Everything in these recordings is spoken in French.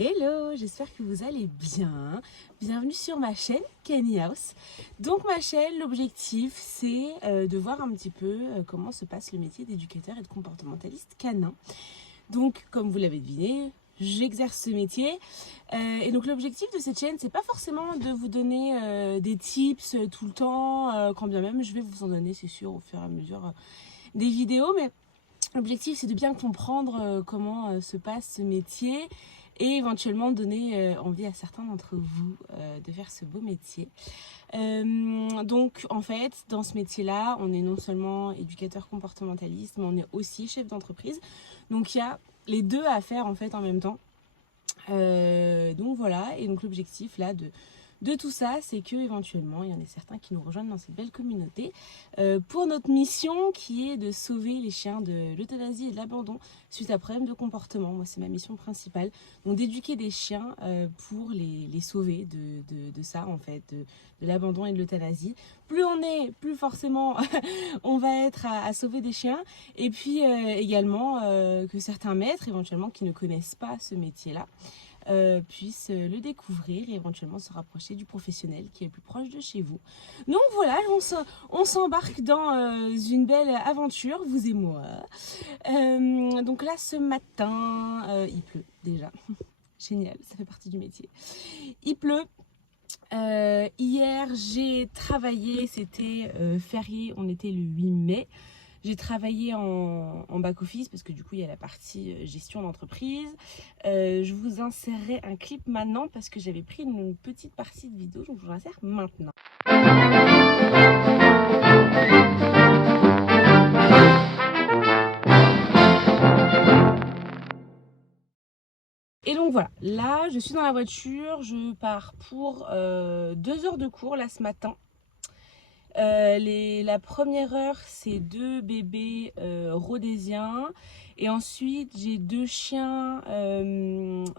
Hello, j'espère que vous allez bien. Bienvenue sur ma chaîne Canny House. Donc ma chaîne, l'objectif c'est de voir un petit peu comment se passe le métier d'éducateur et de comportementaliste canin. Donc comme vous l'avez deviné, j'exerce ce métier et donc l'objectif de cette chaîne c'est pas forcément de vous donner des tips tout le temps, quand bien même je vais vous en donner c'est sûr au fur et à mesure des vidéos, mais l'objectif c'est de bien comprendre comment se passe ce métier et éventuellement donner envie à certains d'entre vous de faire ce beau métier. Donc en fait dans ce métier là on est non seulement éducateur comportementaliste mais on est aussi chef d'entreprise, donc il y a les deux à faire en fait en même temps. Donc voilà, et donc l'objectif là de tout ça, c'est que éventuellement il y en a certains qui nous rejoignent dans cette belle communauté pour notre mission qui est de sauver les chiens de l'euthanasie et de l'abandon suite à problème de comportement. Moi c'est ma mission principale, donc d'éduquer des chiens pour les sauver de ça en fait, de l'abandon et de l'euthanasie. Plus on est, plus forcément on va être à sauver des chiens, et puis également que certains maîtres éventuellement qui ne connaissent pas ce métier là puissent le découvrir et éventuellement se rapprocher du professionnel qui est le plus proche de chez vous. Donc voilà, on s'embarque dans une belle aventure, vous et moi. Donc là ce matin, il pleut déjà. Génial, ça fait partie du métier. Il pleut. Hier j'ai travaillé, c'était férié, on était le 8 mai. J'ai travaillé en back-office parce que du coup il y a la partie gestion d'entreprise. Je vous insérerai un clip maintenant parce que j'avais pris une petite partie de vidéo, donc je vous insère maintenant. Et donc voilà, là je suis dans la voiture, je pars pour 2 heures de cours là ce matin. La première heure c'est 2 bébés rhodésiens et ensuite j'ai 2 chiens,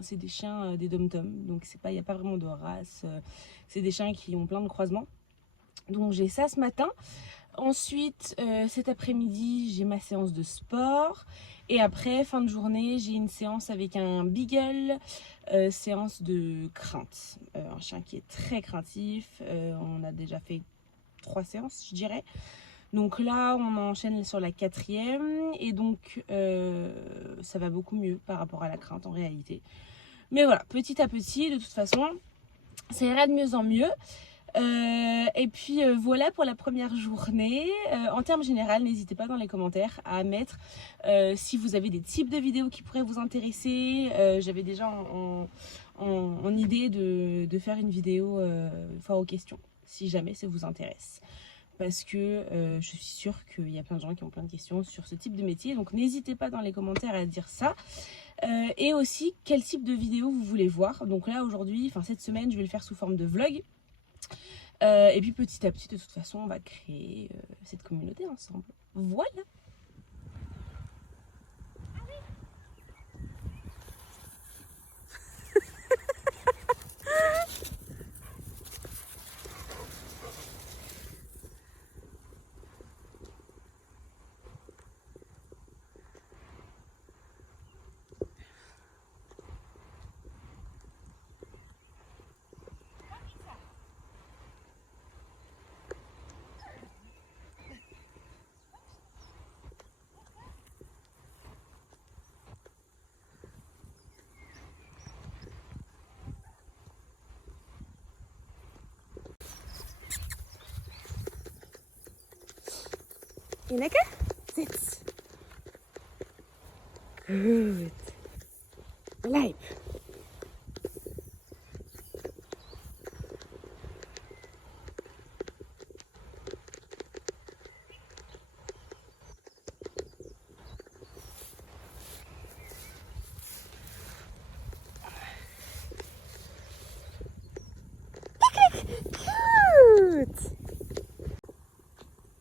c'est des chiens des dom-tom, donc il n'y a pas vraiment de race, c'est des chiens qui ont plein de croisements, donc j'ai ça ce matin. Ensuite cet après-midi j'ai ma séance de sport et après fin de journée j'ai une séance avec un beagle, séance de crainte, un chien qui est très craintif. On a déjà fait 3 séances je dirais, donc là on enchaîne sur la 4e et donc ça va beaucoup mieux par rapport à la crainte en réalité, mais voilà, petit à petit de toute façon ça ira de mieux en mieux. Et puis voilà pour la première journée. En termes généraux, n'hésitez pas dans les commentaires à mettre si vous avez des types de vidéos qui pourraient vous intéresser. J'avais déjà en idée de faire une vidéo foire aux questions si jamais ça vous intéresse, parce que je suis sûre qu'il y a plein de gens qui ont plein de questions sur ce type de métier, donc n'hésitez pas dans les commentaires à dire ça. Et aussi quel type de vidéo vous voulez voir. Donc là aujourd'hui, enfin cette semaine je vais le faire sous forme de vlog. Et puis petit à petit, de toute façon, on va créer cette communauté ensemble. Voilà. Ineke, sitz. Gut. Bleib. Gut.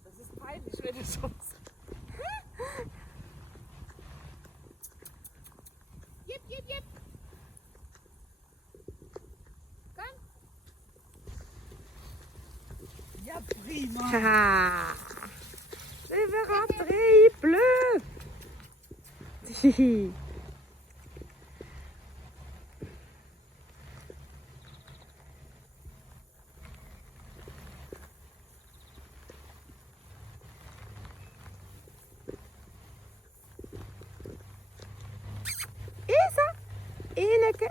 Das ist peinlich, wenn du so sagst. Jip, jip, jip. Komm. Ja, prima. Haha. C'est vrai, il pleut. enak hè?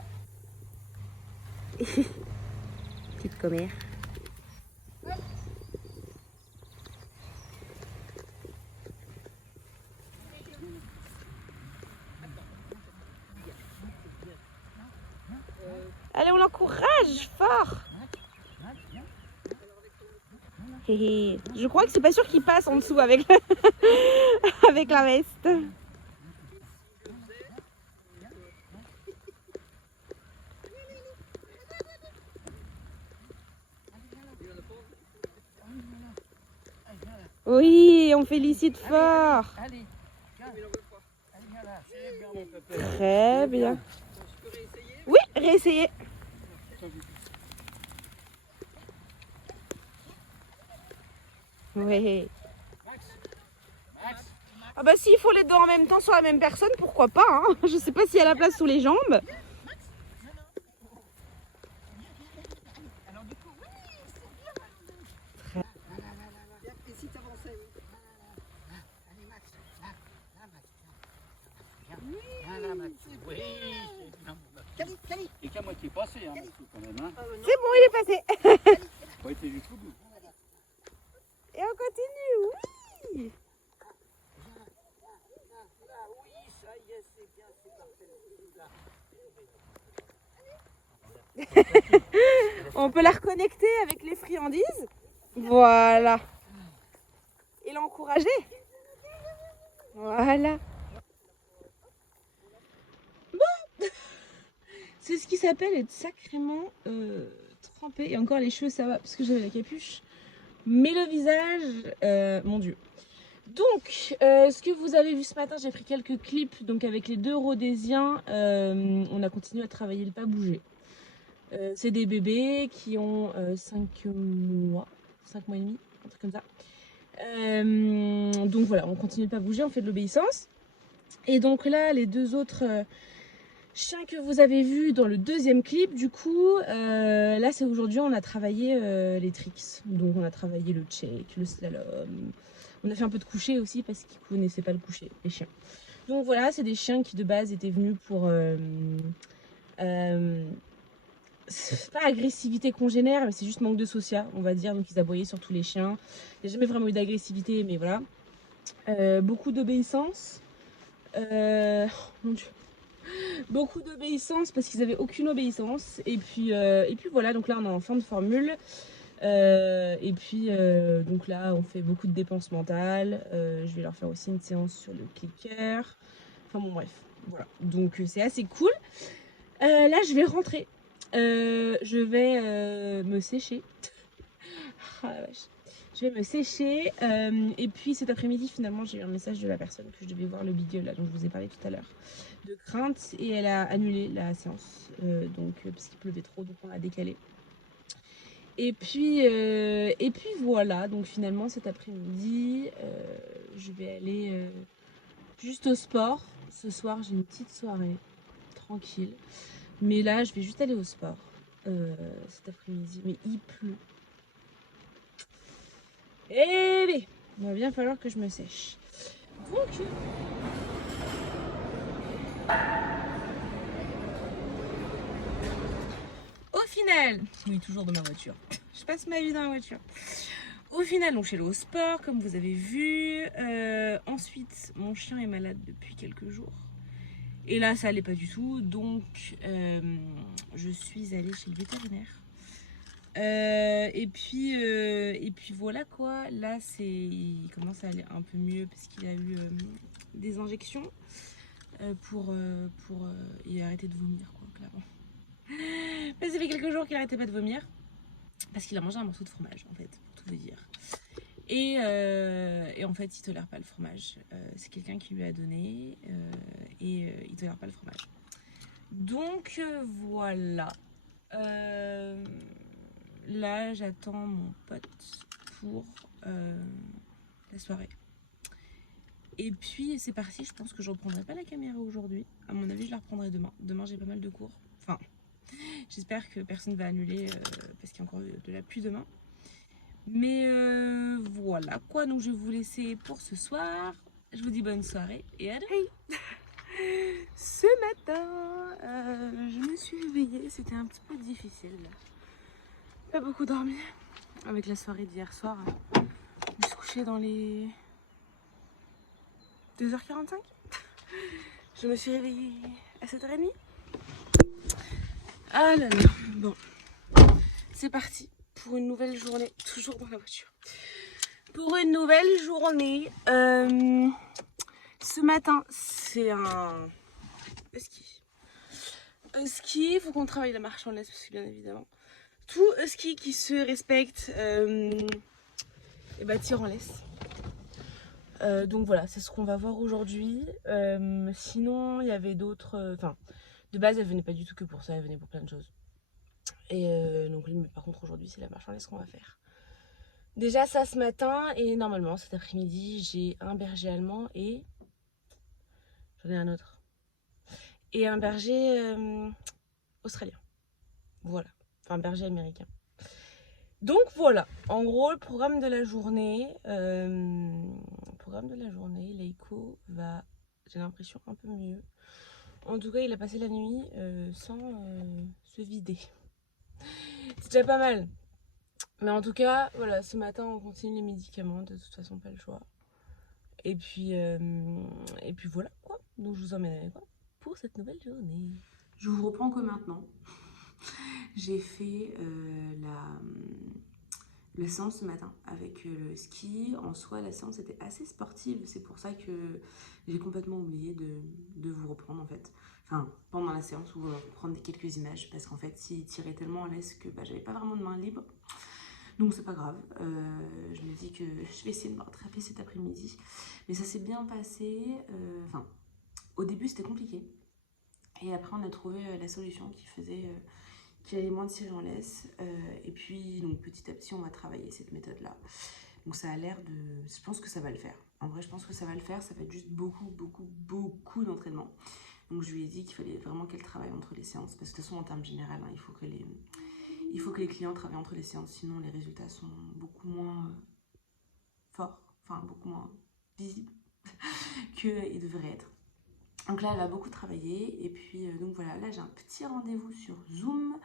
Petite commère. Allez, on l'encourage fort. Je crois que c'est pas sûr qu'il passe en dessous avec, avec la veste. Oui, on félicite fort. Très bien. Oui, réessayer. Oui. Ah bah s'il faut les deux en même temps sur la même personne, pourquoi pas hein. Je sais pas s'il y a la place sous les jambes. Et qu'à moitié passé, hein, quand même. Hein. C'est bon, il est passé. Pas été jusqu'au bout. Et on continue, oui. On peut la reconnecter avec les friandises. Voilà. Et l'encourager. Voilà. Bon. C'est ce qui s'appelle être sacrément trempé. Et encore les cheveux ça va parce que j'avais la capuche. Mais le visage, mon Dieu. Donc, ce que vous avez vu ce matin, j'ai pris quelques clips. Donc avec les deux rhodésiens, on a continué à travailler le pas bouger. C'est des bébés qui ont 5 mois et demi, un truc comme ça. Donc voilà, on continue de pas bouger, on fait de l'obéissance. Et donc là, les deux autres chiens que vous avez vus dans le deuxième clip, du coup, là c'est aujourd'hui, on a travaillé les tricks. Donc on a travaillé le check, le slalom. On a fait un peu de coucher aussi parce qu'ils connaissaient pas le coucher, les chiens. Donc voilà, c'est des chiens qui de base étaient venus pour... c'est pas agressivité congénère, mais c'est juste manque de socia, on va dire. Donc ils aboyaient sur tous les chiens. Il n'y a jamais vraiment eu d'agressivité, mais voilà. Beaucoup d'obéissance. Oh, mon Dieu. Beaucoup d'obéissance parce qu'ils avaient aucune obéissance. Et puis voilà, donc là on est en fin de formule. Donc là on fait beaucoup de dépenses mentales. Je vais leur faire aussi une séance sur le clicker. Enfin bon bref, voilà. Donc c'est assez cool. Là je vais rentrer. Je vais me sécher. Ah la vache. Je vais me sécher. Et puis cet après-midi, finalement, j'ai eu un message de la personne que je devais voir le Beagle, là, dont je vous ai parlé tout à l'heure, de crainte. Et elle a annulé la séance. Parce qu'il pleuvait trop, donc on l'a décalé. Et puis voilà. Donc finalement, cet après-midi, je vais aller juste au sport. Ce soir, j'ai une petite soirée tranquille. Mais là, je vais juste aller au sport cet après-midi. Mais il pleut. Eh bien, il va bien falloir que je me sèche. Donc... Au final, oui, toujours dans ma voiture. Je passe ma vie dans la voiture. Au final, donc, je suis allée au sport, comme vous avez vu. Ensuite, mon chien est malade depuis quelques jours. Et là, ça allait pas du tout. Donc, je suis allée chez le vétérinaire. Et puis voilà quoi. Là, il commence à aller un peu mieux parce qu'il a eu des injections il a arrêté de vomir, quoi, clairement. Mais ça fait quelques jours qu'il arrêtait pas de vomir parce qu'il a mangé un morceau de fromage, en fait, pour tout vous dire. Et en fait, il tolère pas le fromage. C'est quelqu'un qui lui a donné il tolère pas le fromage. Donc voilà. Là, j'attends mon pote pour la soirée. Et puis, c'est parti. Je pense que je reprendrai pas la caméra aujourd'hui. À mon avis, je la reprendrai demain. Demain, j'ai pas mal de cours. Enfin, j'espère que personne va annuler parce qu'il y a encore de la pluie demain. Mais voilà quoi. Donc, je vais vous laisser pour ce soir. Je vous dis bonne soirée et à demain. Ce matin, et c'était un petit peu difficile. Pas beaucoup dormi avec la soirée d'hier soir. Je me suis couchée dans les 2h45. Je me suis réveillée à 7h30. Ah là là, bon, c'est parti pour une nouvelle journée, toujours dans la voiture. Pour une nouvelle journée, ce matin, c'est un husky. Husky, il faut qu'on travaille la marche en laisse parce que bien évidemment, tout husky qui se respecte et bah, tire en laisse. Donc voilà, c'est ce qu'on va voir aujourd'hui. Sinon, il y avait d'autres. Enfin, de base, elle venait pas du tout que pour ça, elle venait pour plein de choses. Et donc, mais par contre, aujourd'hui, c'est la marche en laisse qu'on va faire. Déjà, ça ce matin, et normalement, cet après-midi, j'ai un berger allemand et. J'en ai un autre. Et un berger australien. Voilà. Enfin, un berger américain. Donc voilà, en gros, le programme de la journée, Leiko va, j'ai l'impression, un peu mieux. En tout cas, il a passé la nuit sans se vider. C'est déjà pas mal. Mais en tout cas, voilà, ce matin, on continue les médicaments, de toute façon, pas le choix. Et puis voilà, quoi. Donc je vous emmène avec moi pour cette nouvelle journée. Je vous reprends que maintenant. J'ai fait la séance ce matin avec le ski. En soi, la séance était assez sportive. C'est pour ça que j'ai complètement oublié de vous reprendre en fait. Enfin, pendant la séance, où prendre quelques images. Parce qu'en fait, il tirait tellement en laisse que bah, j'avais pas vraiment de main libre. Donc c'est pas grave. Je me dis que je vais essayer de me rattraper cet après-midi. Mais ça s'est bien passé. Enfin, au début, c'était compliqué. Et après, on a trouvé la solution qui allait moins tirer en laisse. Et puis, donc, petit à petit, on va travailler cette méthode-là. Donc, ça a l'air de... Je pense que ça va le faire. En vrai, je pense que ça va le faire. Ça va être juste beaucoup d'entraînement. Donc, je lui ai dit qu'il fallait vraiment qu'elle travaille entre les séances. Parce que de toute façon, en termes généraux, hein, il faut que les clients travaillent entre les séances. Sinon, les résultats sont beaucoup moins forts. Enfin, beaucoup moins visibles qu'ils devraient être. Donc là, elle va beaucoup travailler. Et puis, donc voilà, là, j'ai un petit rendez-vous sur Zoom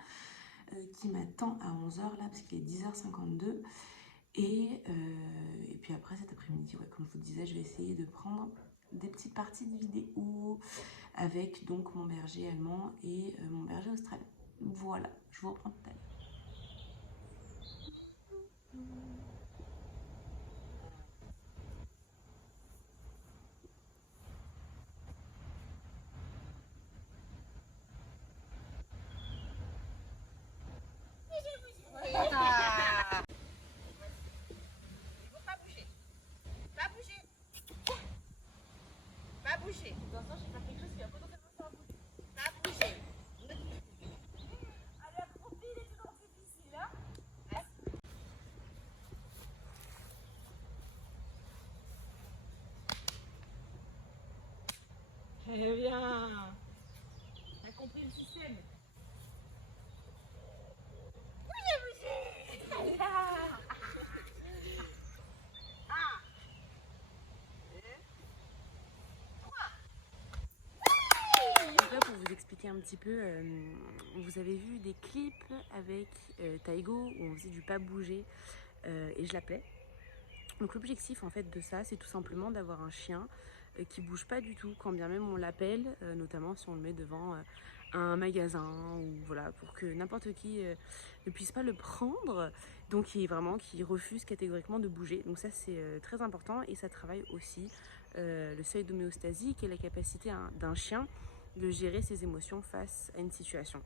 qui m'attend à 11h, là, parce qu'il est 10h52. Et puis après, cet après-midi, ouais, comme je vous disais, je vais essayer de prendre des petites parties de vidéo avec donc mon berger allemand et mon berger australien. Voilà, je vous reprends tout à l'heure. Eh bien, t'as compris le système. Donc là, pour vous expliquer un petit peu, vous avez vu des clips avec Taigo où on faisait du pas bouger et je l'appelais. Donc l'objectif en fait de ça, c'est tout simplement d'avoir un chien qui bouge pas du tout, quand bien même on l'appelle, notamment si on le met devant un magasin ou voilà, pour que n'importe qui ne puisse pas le prendre, donc qui refuse catégoriquement de bouger. Donc ça c'est très important et ça travaille aussi le seuil d'homéostasie, qui est la capacité d'un chien de gérer ses émotions face à une situation.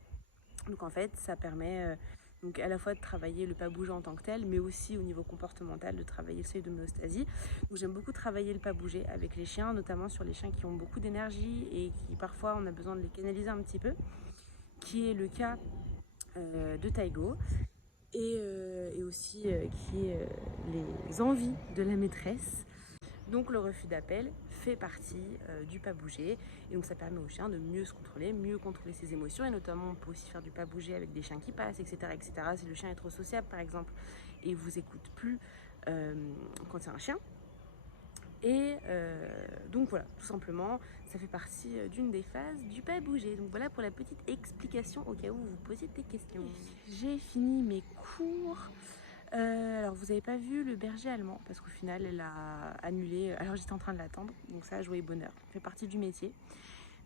Donc en fait ça permet donc à la fois de travailler le pas bouger en tant que tel, mais aussi au niveau comportemental de travailler le seuil d'homéostasie. Donc j'aime beaucoup travailler le pas bouger avec les chiens, notamment sur les chiens qui ont beaucoup d'énergie et qui parfois on a besoin de les canaliser un petit peu, qui est le cas de Taigo, et aussi qui est les envies de la maîtresse. Donc le refus d'appel fait partie du pas bouger, et donc ça permet au chien de mieux se contrôler, mieux contrôler ses émotions, et notamment on peut aussi faire du pas bouger avec des chiens qui passent, etc. Si le chien est trop sociable par exemple et vous écoute plus quand c'est un chien, Et donc voilà, tout simplement, ça fait partie d'une des phases du pas bouger. Donc voilà pour la petite explication au cas où vous vous posez des questions. J'ai fini mes cours. Alors vous n'avez pas vu le berger allemand parce qu'au final elle a annulé. Alors j'étais en train de l'attendre, donc ça a joué bonheur, ça fait partie du métier.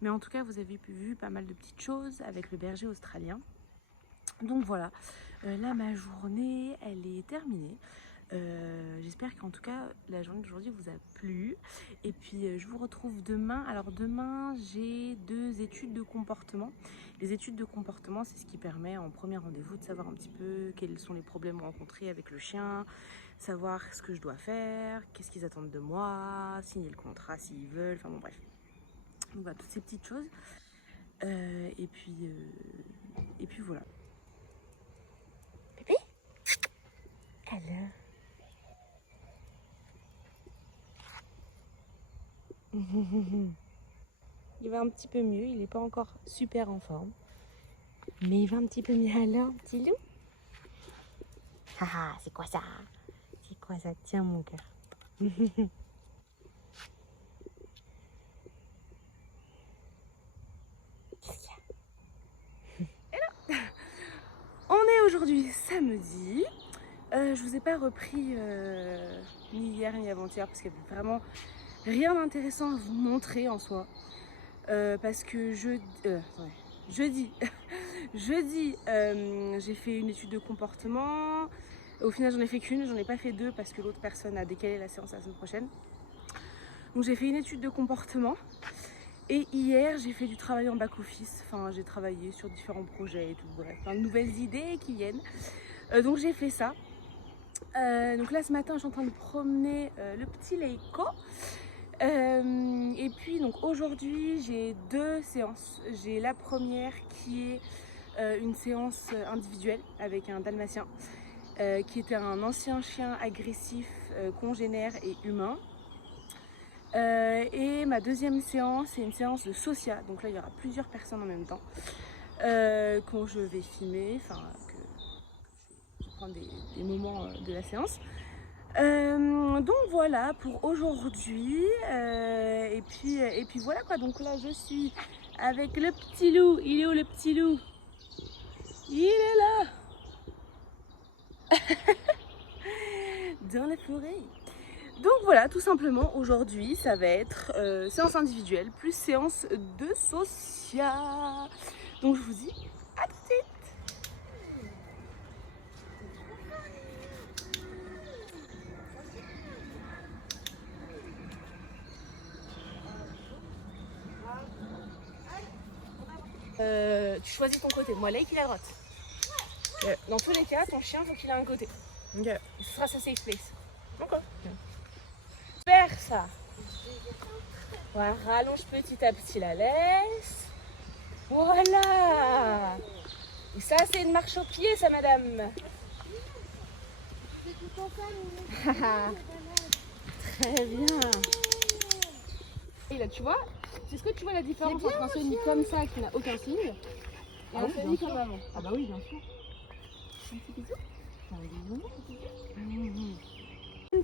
Mais en tout cas vous avez vu pas mal de petites choses avec le berger australien. Donc voilà, là ma journée elle est terminée. J'espère qu'en tout cas la journée d'aujourd'hui vous a plu. Et puis je vous retrouve demain. Alors demain j'ai 2 études de comportement. Les études de comportement, c'est ce qui permet en premier rendez-vous de savoir un petit peu quels sont les problèmes rencontrés avec le chien, savoir ce que je dois faire, qu'est-ce qu'ils attendent de moi, signer le contrat s'ils veulent, enfin bon bref. Donc voilà, toutes ces petites choses. Et puis voilà. Bébé? Alors. Il va un petit peu mieux, il n'est pas encore super en forme. Mais il va un petit peu mieux alors, petit loup. Haha, c'est quoi ça? C'est quoi ça? Tiens mon cœur. Qu'est-ce qu'il y a? Hello. On est aujourd'hui samedi. Je vous ai pas repris ni hier ni avant-hier parce qu'il y avait vraiment rien d'intéressant à vous montrer en soi. Parce que jeudi, j'ai fait une étude de comportement. Au final, j'en ai fait qu'une, j'en ai pas fait 2 parce que l'autre personne a décalé la séance la semaine prochaine. Donc j'ai fait une étude de comportement. Et hier, j'ai fait du travail en back-office. Enfin, j'ai travaillé sur différents projets et tout. Bref, plein de nouvelles idées qui viennent. Donc j'ai fait ça. Donc là, ce matin, je suis en train de promener le petit Leiko. Et puis donc aujourd'hui j'ai 2 séances. J'ai la première qui est une séance individuelle avec un dalmatien qui était un ancien chien agressif, congénère et humain. Et ma deuxième séance c'est une séance de Socia. Donc là il y aura plusieurs personnes en même temps quand je vais filmer, enfin que je vais prendre des moments de la séance. Donc voilà pour aujourd'hui. Et puis voilà quoi. Donc là je suis avec le petit loup. Il est où le petit loup? Il est là dans la forêt. Donc voilà, tout simplement aujourd'hui ça va être séance individuelle plus séance de Socia. Donc je vous dis à tout de suite. Tu choisis ton côté. Moi, Lake, il est à droite. Dans tous les cas, ton chien, faut qu'il ait un côté. Ok. Ce sera sa safe place. Ok. Faire ça. Voilà, rallonge petit à petit la laisse. Voilà. Et ça, c'est une marche au pied, ça, madame. Très bien. Et là, tu vois, est-ce que tu vois la différence entre un semi comme ça qui n'a aucun signe et un semi comme avant? Ah bah oui, bien sûr. Un petit bisou. Un bisou.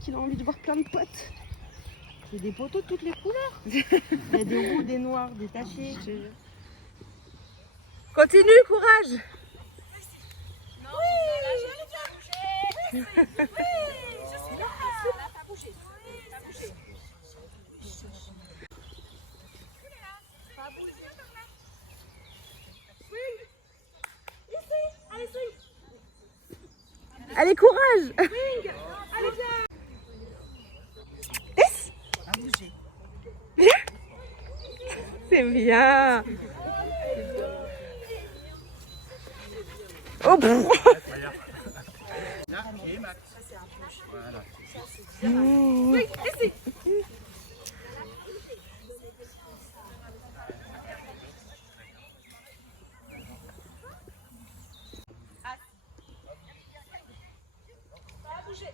Qu'il a envie de voir plein de potes. C'est des poteaux de toutes les couleurs. Il y a des roux, des noirs, des tachés. Continue, courage. Non, oui, là, j'ai pas bougé. Oui, je suis là. Là, t'as bougé. T'as bougé. Pas bougé. Swing. Ici. Allez, swing. Allez, courage. Swing. Allez, viens. À bouger. C'est bien. Oh, Là, et Max. Voilà. Swing. Ici. Pas bouger.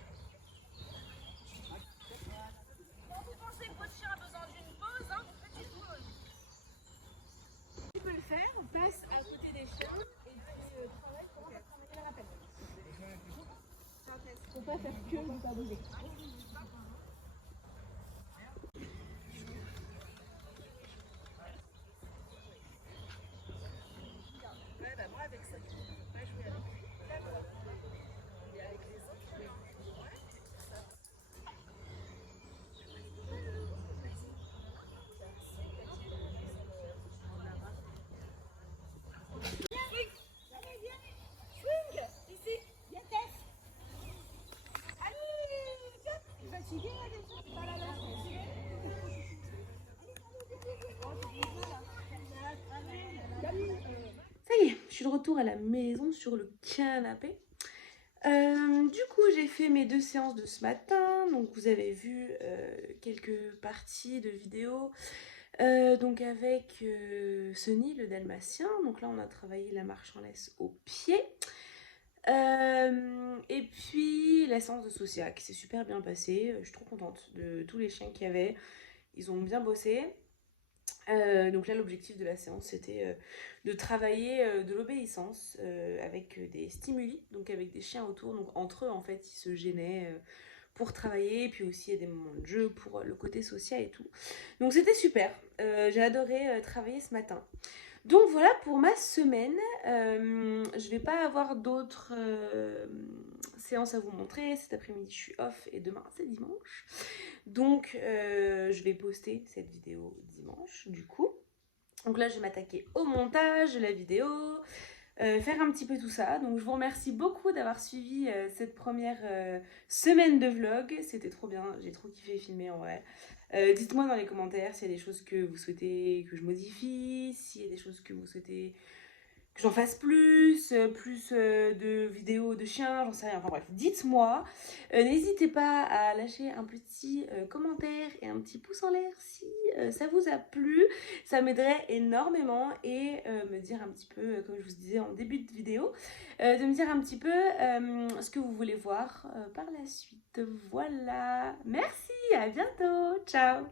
Quand vous pensez que votre chien a besoin d'une pause, hein, vous faites une pause. Tu peux le faire, passe à côté des chiens et puis travaille pour ramener le rappel. Faut pas faire que ne pas bouger. Ça y est, je suis de retour à la maison sur le canapé. Du coup, j'ai fait mes 2 séances de ce matin. Donc, vous avez vu quelques parties de vidéos. Donc, avec Sunny, le dalmatien. Donc là, on a travaillé la marche en laisse au pied. Et puis, la séance de Sosia qui s'est super bien passée. Je suis trop contente de tous les chiens qu'il y avait. Ils ont bien bossé. Donc là, l'objectif de la séance, c'était de travailler de l'obéissance avec des stimuli, donc avec des chiens autour. Donc entre eux, en fait, ils se gênaient pour travailler, puis aussi il y a des moments de jeu pour le côté social et tout. Donc c'était super. J'ai adoré travailler ce matin. Donc voilà pour ma semaine. Je vais pas avoir d'autres séances à vous montrer. Cet après-midi, je suis off et demain, c'est dimanche. Donc, je vais poster cette vidéo dimanche, du coup. Donc là, je vais m'attaquer au montage de la vidéo, faire un petit peu tout ça. Donc, je vous remercie beaucoup d'avoir suivi cette première semaine de vlog. C'était trop bien, j'ai trop kiffé filmer en vrai. Dites-moi dans les commentaires s'il y a des choses que vous souhaitez que je modifie, s'il y a des choses que vous souhaitez que j'en fasse plus de vidéos de chiens, j'en sais rien, enfin bref, dites-moi. N'hésitez pas à lâcher un petit commentaire et un petit pouce en l'air si ça vous a plu, ça m'aiderait énormément, et me dire un petit peu, comme je vous disais en début de vidéo, de me dire un petit peu ce que vous voulez voir par la suite. Voilà, merci, à bientôt, ciao.